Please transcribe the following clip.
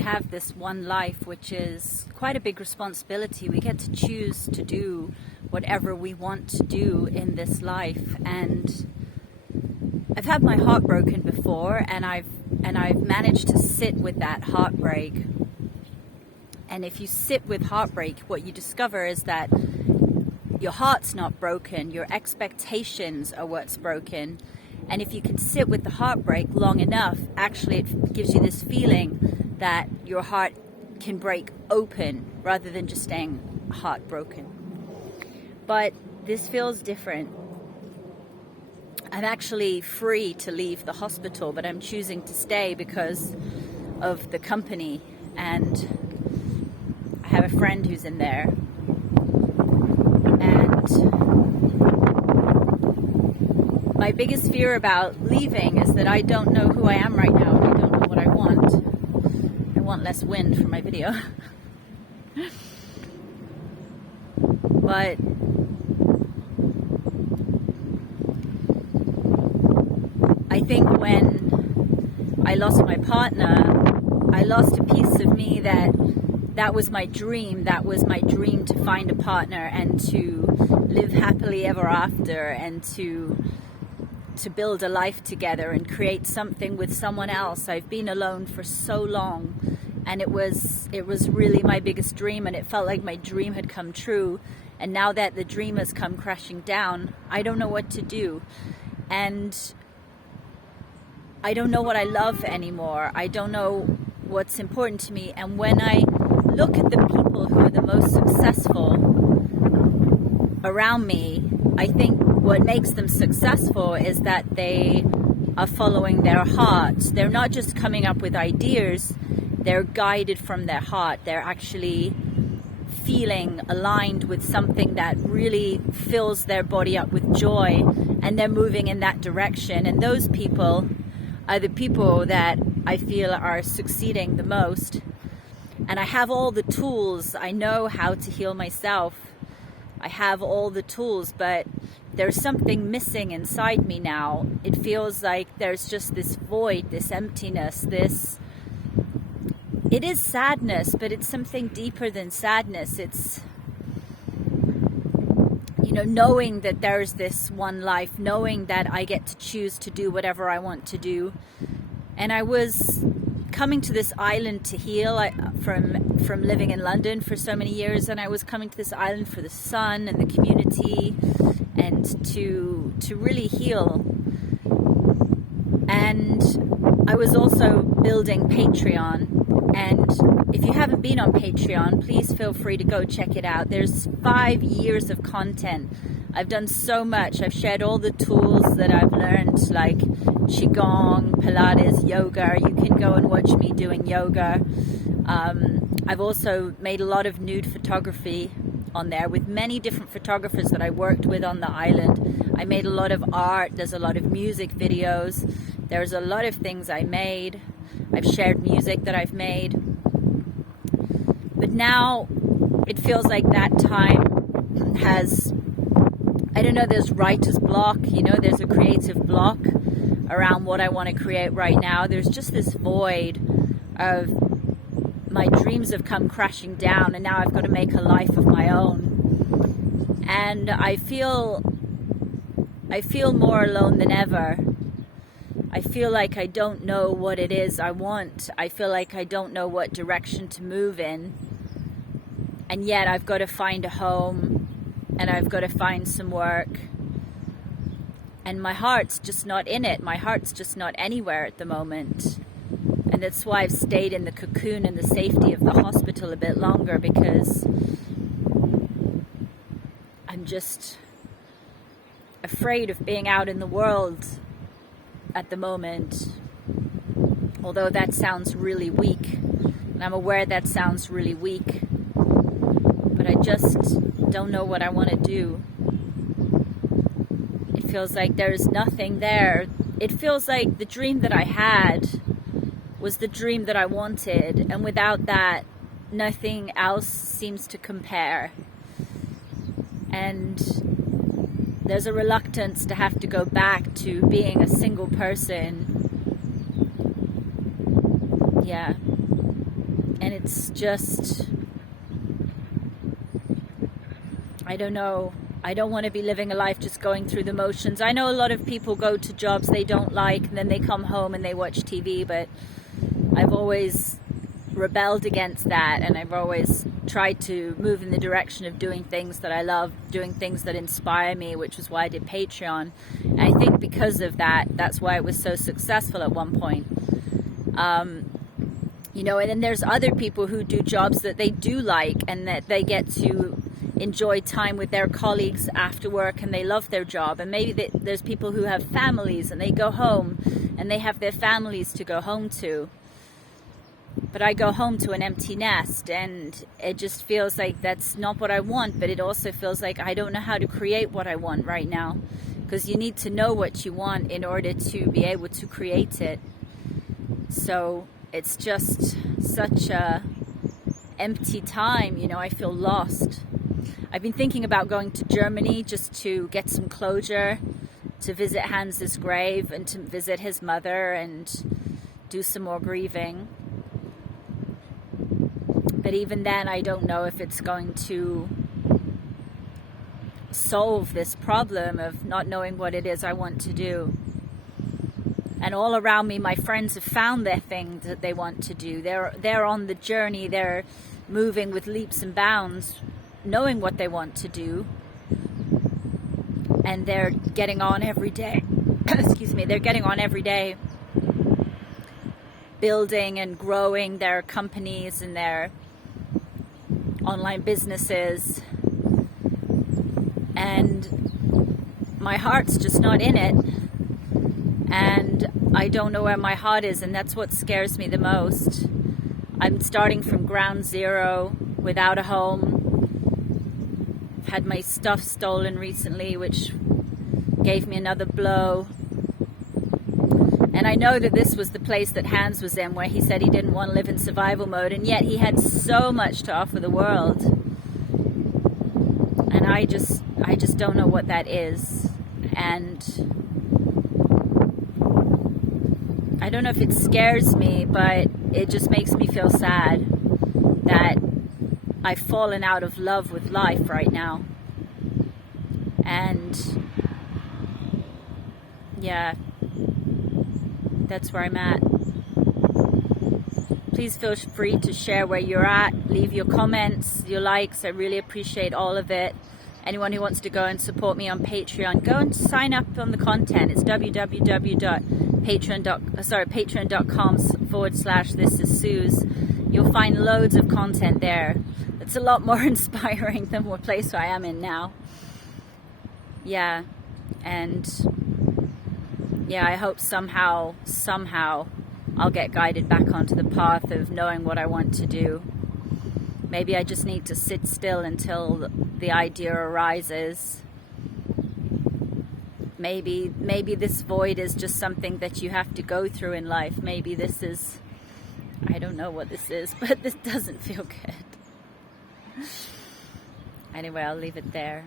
have this one life, which is quite a big responsibility. We get to choose to do whatever we want to do in this life. And I've had my heart broken before, and I've managed to sit with that heartbreak. And if you sit with heartbreak, what you discover is that your heart's not broken, your expectations are what's broken. And if you can sit with the heartbreak long enough, actually it gives you this feeling that your heart can break open rather than just staying heartbroken. But this feels different. I'm actually free to leave the hospital, but I'm choosing to stay because of the company. And I have a friend who's in there. And my biggest fear about leaving is that I don't know who I am right now, and I don't know what I want. I want less wind for my video. But I think when I lost my partner, I lost a piece of me that was my dream. That was my dream, to find a partner and to live happily ever after, and to build a life together and create something with someone else. I've been alone for so long, and it was really my biggest dream, and it felt like my dream had come true. And now that the dream has come crashing down, I don't know what to do. And I don't know what I love anymore. I don't know what's important to me. And when I look at the people who are the most successful around me, I think what makes them successful is that they are following their heart. They're not just coming up with ideas, they're guided from their heart. They're actually feeling aligned with something that really fills their body up with joy, and they're moving in that direction. And those people are the people that I feel are succeeding the most. And I have all the tools. I know how to heal myself. I have all the tools, but there's something missing inside me now. It feels like there's just this void, this emptiness, it is sadness, but it's something deeper than sadness. It's, knowing that there's this one life, knowing that I get to choose to do whatever I want to do. And I was coming to this island to heal from living in London for so many years, and I was coming to this island for the sun and the community and to really heal. And I was also building Patreon. And if you haven't been on Patreon, please feel free to go check it out. There's 5 years of content. I've done so much. I've shared all the tools that I've learned, like Qigong, Pilates, yoga. You can go and watch me doing yoga. I've also made a lot of nude photography on there with many different photographers that I worked with on the island. I made a lot of art. There's a lot of music videos. There's a lot of things I made. I've shared music that I've made. But now it feels like that time has, I don't know, there's writer's block, there's a creative block around what I want to create right now. There's just this void of my dreams have come crashing down, and now I've got to make a life of my own. And I feel more alone than ever. I feel like I don't know what it is I want. I feel like I don't know what direction to move in. And yet I've got to find a home, and I've got to find some work. And my heart's just not in it. My heart's just not anywhere at the moment. And that's why I've stayed in the cocoon and the safety of the hospital a bit longer, because I'm just afraid of being out in the world at the moment. Although that sounds really weak, and I'm aware that sounds really weak, but I just don't know what I want to do. It feels like there's nothing there. It feels like the dream that I had was the dream that I wanted, and without that, nothing else seems to compare. And there's a reluctance to have to go back to being a single person. Yeah. And it's just, I don't know. I don't want to be living a life just going through the motions. I know a lot of people go to jobs they don't like and then they come home and they watch TV, but I've always rebelled against that, and I've always tried to move in the direction of doing things that I love, doing things that inspire me, which is why I did Patreon. And I think because of that, that's why it was so successful at one point. You know, and then there's other people who do jobs that they do like and that they get to enjoy time with their colleagues after work and they love their job. And maybe there's people who have families and they go home and they have their families to go home to. But I go home to an empty nest, and it just feels like that's not what I want, but it also feels like I don't know how to create what I want right now, because you need to know what you want in order to be able to create it. So it's just such a empty time, you know. I feel lost. I've been thinking about going to Germany just to get some closure, to visit Hans's grave and to visit his mother and do some more grieving. But even then, I don't know if it's going to solve this problem of not knowing what it is I want to do. And all around me, my friends have found their thing that they want to do. They're on the journey. They're moving with leaps and bounds, knowing what they want to do. And they're getting on every day. Excuse me. They're getting on every day, building and growing their companies and their online businesses. And my heart's just not in it. And I don't know where my heart is, and that's what scares me the most. I'm starting from ground zero without a home. I've had my stuff stolen recently, which gave me another blow. And I know that this was the place that Hans was in, where he said he didn't want to live in survival mode, and yet he had so much to offer the world. And I just don't know what that is. And I don't know if it scares me, but it just makes me feel sad that I've fallen out of love with life right now. And yeah, that's where I'm at. Please feel free to share where you're at. Leave your comments, your likes. I really appreciate all of it. Anyone who wants to go and support me on Patreon, go and sign up on the content. It's patreon.com/thisissuze. You'll find loads of content there. It's a lot more inspiring than the place I am in now. Yeah, and yeah, I hope somehow I'll get guided back onto the path of knowing what I want to do. Maybe I just need to sit still until the idea arises. Maybe this void is just something that you have to go through in life. Maybe this is, I don't know what this is, but this doesn't feel good. Anyway, I'll leave it there.